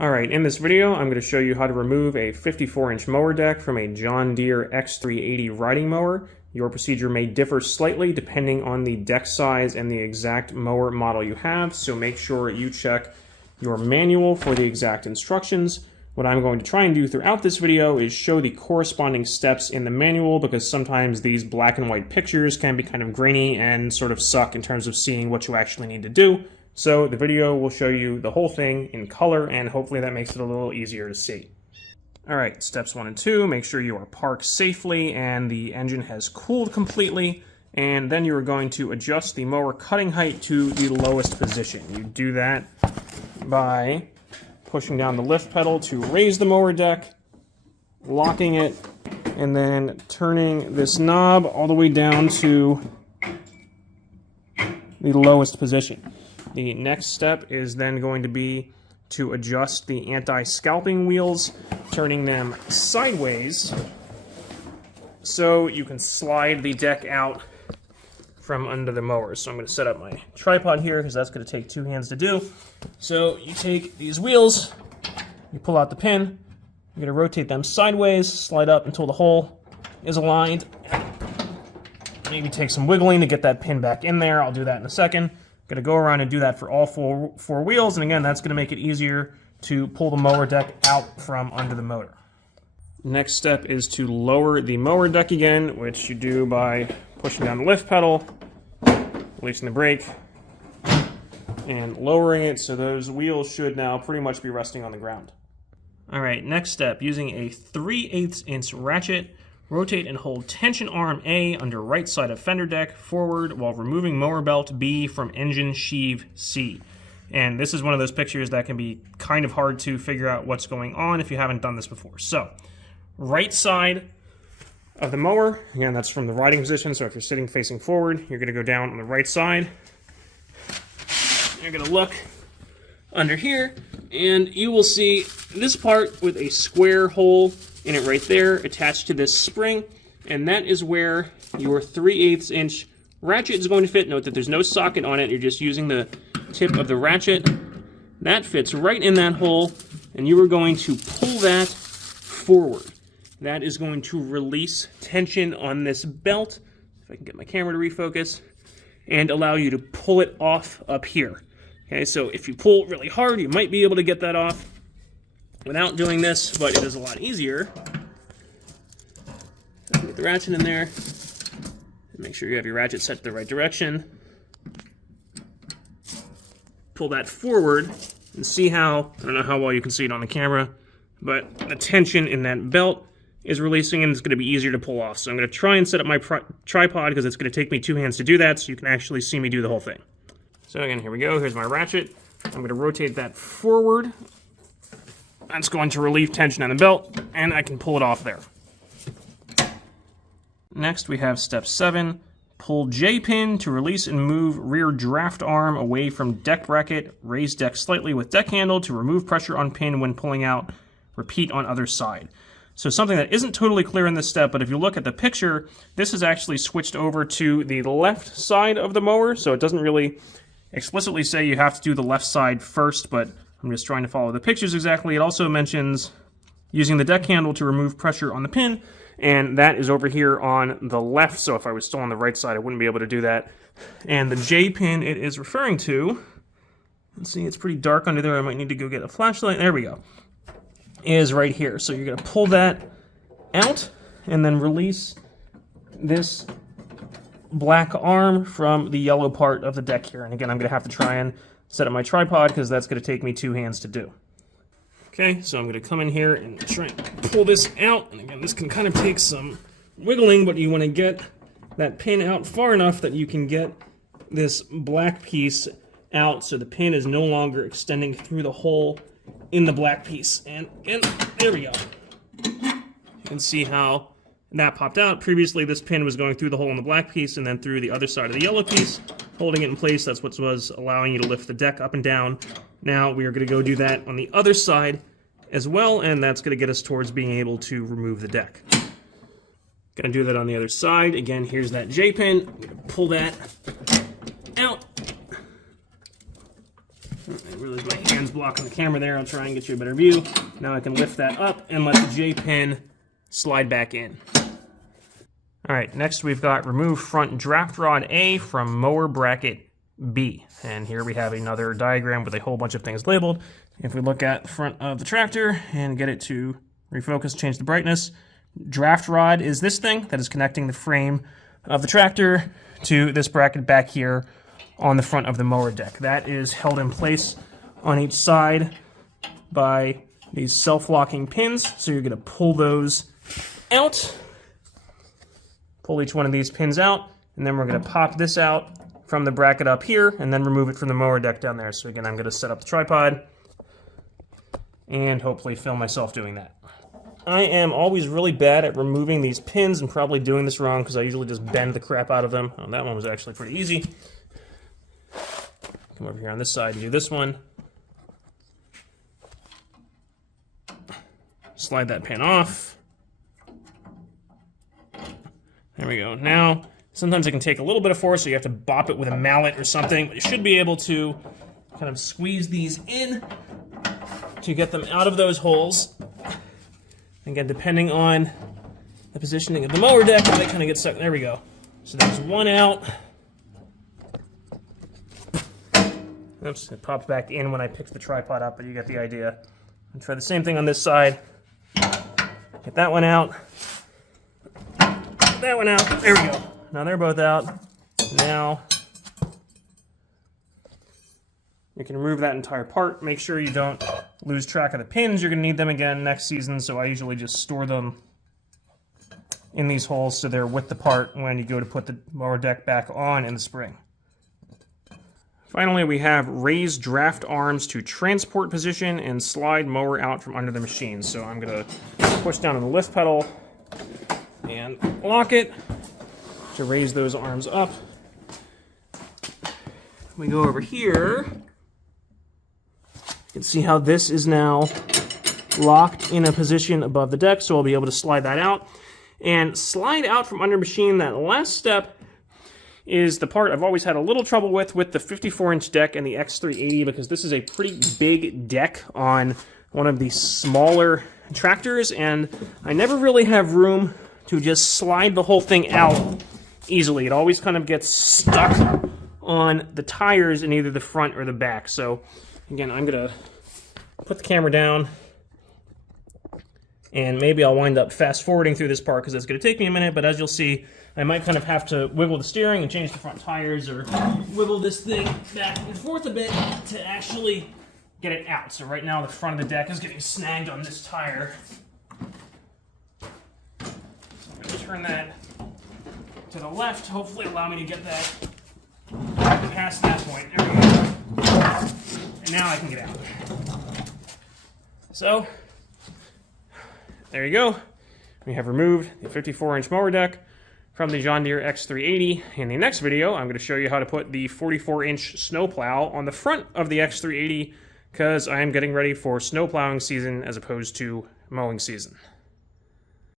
Alright, in this video I'm going to show you how to remove a 54-inch mower deck from a John Deere X380 riding mower. Your procedure may differ slightly depending on the deck size and the exact mower model you have, so make sure you check your manual for the exact instructions. What I'm going to try and do throughout this video is show the corresponding steps in the manual, because sometimes these black and white pictures can be kind of grainy and sort of suck in terms of seeing what you actually need to do. So the video will show you the whole thing in color, and hopefully that makes it a little easier to see. Alright, steps 1 and 2, make sure you are parked safely and the engine has cooled completely, and then you are going to adjust the mower cutting height to the lowest position. You do that by pushing down the lift pedal to raise the mower deck, locking it, and then turning this knob all the way down to the lowest position. The next step is then going to be to adjust the anti-scalping wheels, turning them sideways so you can slide the deck out from under the mower. So I'm going to set up my tripod here because that's going to take 2 hands to do. So you take these wheels, you pull out the pin, you're going to rotate them sideways, slide up until the hole is aligned. Maybe take some wiggling to get that pin back in there. I'll do that in a second. Going to go around and do that for all four wheels, and again, that's going to make it easier to pull the mower deck out from under the motor. Next step is to lower the mower deck again, which you do by pushing down the lift pedal, releasing the brake, and lowering it, so those wheels should now pretty much be resting on the ground. Alright, next step, using a 3/8 inch ratchet, rotate and hold tension arm A under right side of fender deck forward while removing mower belt B from engine sheave C. And this is one of those pictures that can be kind of hard to figure out what's going on if you haven't done this before. So, right side of the mower, again that's from the riding position, so if you're sitting facing forward, you're going to go down on the right side. You're going to look under here, and you will see this part with a square hole in it right there, attached to this spring, and that is where your 3/8 inch ratchet is going to fit. Note that there's no socket on it, you're just using the tip of the ratchet. That fits right in that hole, and you are going to pull that forward. That is going to release tension on this belt, if I can get my camera to refocus, and allow you to pull it off up here. Okay, so if you pull really hard, you might be able to get that off without doing this, but it is a lot easier. So get the ratchet in there. Make sure you have your ratchet set to the right direction. Pull that forward and see how, I don't know how well you can see it on the camera, but the tension in that belt is releasing and it's going to be easier to pull off. So I'm going to try and set up my tripod because it's going to take me 2 hands to do that, so you can actually see me do the whole thing. So again, here we go. Here's my ratchet. I'm going to rotate that forward. That's going to relieve tension on the belt, and I can pull it off there. Next, we have step 7. Pull J-pin to release and move rear draft arm away from deck bracket. Raise deck slightly with deck handle to remove pressure on pin when pulling out. Repeat on other side. So something that isn't totally clear in this step, but if you look at the picture, this is actually switched over to the left side of the mower, so it doesn't really explicitly say you have to do the left side first, but I'm just trying to follow the pictures exactly. It also mentions using the deck handle to remove pressure on the pin, and that is over here on the left, so if I was still on the right side, I wouldn't be able to do that. And the J pin it is referring to, let's see, it's pretty dark under there, I might need to go get a flashlight, there we go, is right here. So you're going to pull that out, and then release this black arm from the yellow part of the deck here. And again, I'm going to have to try and set up my tripod because that's going to take me 2 hands to do. Okay, so I'm going to come in here and try and pull this out. And again, this can kind of take some wiggling, but you want to get that pin out far enough that you can get this black piece out so the pin is no longer extending through the hole in the black piece. And there we go. You can see how that popped out. Previously, this pin was going through the hole in the black piece and then through the other side of the yellow piece, holding it in place. That's what was allowing you to lift the deck up and down. Now we are going to go do that on the other side as well, and that's going to get us towards being able to remove the deck. Going to do that on the other side. Again, here's that J-pin. I'm going to pull that out. I realize my hand's blocking the camera there. I'll try and get you a better view. Now I can lift that up and let the J-pin slide back in. All right, next we've got remove front draft rod A from mower bracket B. And here we have another diagram with a whole bunch of things labeled. If we look at the front of the tractor and get it to refocus, change the brightness, draft rod is this thing that is connecting the frame of the tractor to this bracket back here on the front of the mower deck. That is held in place on each side by these self-locking pins. So you're going to pull those out, pull each one of these pins out, and then we're going to pop this out from the bracket up here and then remove it from the mower deck down there. So again, I'm going to set up the tripod and hopefully film myself doing that. I am always really bad at removing these pins and probably doing this wrong because I usually just bend the crap out of them. Oh, that one was actually pretty easy. Come over here on this side and do this one. Slide that pin off. There we go. Now, sometimes it can take a little bit of force, so you have to bop it with a mallet or something, but you should be able to kind of squeeze these in to get them out of those holes. Again, depending on the positioning of the mower deck, they kind of get stuck. There we go. So there's one out. Oops, it popped back in when I picked the tripod up, but you get the idea. I'll try the same thing on this side. Get that one out. Get that one out. There we go. Now they're both out. Now you can remove that entire part. Make sure you don't lose track of the pins. You're going to need them again next season, so I usually just store them in these holes so they're with the part when you go to put the mower deck back on in the spring. Finally, we have raised draft arms to transport position and slide mower out from under the machine. So I'm going to push down on the lift pedal and lock it to raise those arms up. We go over here. You can see how this is now locked in a position above the deck, so I'll be able to slide that out. And slide out from under machine, that last step is the part I've always had a little trouble with the 54-inch deck and the X380, because this is a pretty big deck on one of the smaller tractors, and I never really have room to just slide the whole thing out easily. It always kind of gets stuck on the tires in either the front or the back. So again, I'm going to put the camera down, and maybe I'll wind up fast forwarding through this part because it's going to take me a minute, but as you'll see, I might kind of have to wiggle the steering and change the front tires or wiggle this thing back and forth a bit to actually get it out. So right now the front of the deck is getting snagged on this tire. So I'm going to turn that to the left, hopefully allow me to get that past that point. There we go. And now I can get out. So, there you go. We have removed the 54-inch mower deck from the John Deere X380. In the next video, I'm going to show you how to put the 44-inch snowplow on the front of the X380, because I am getting ready for snow plowing season as opposed to mowing season.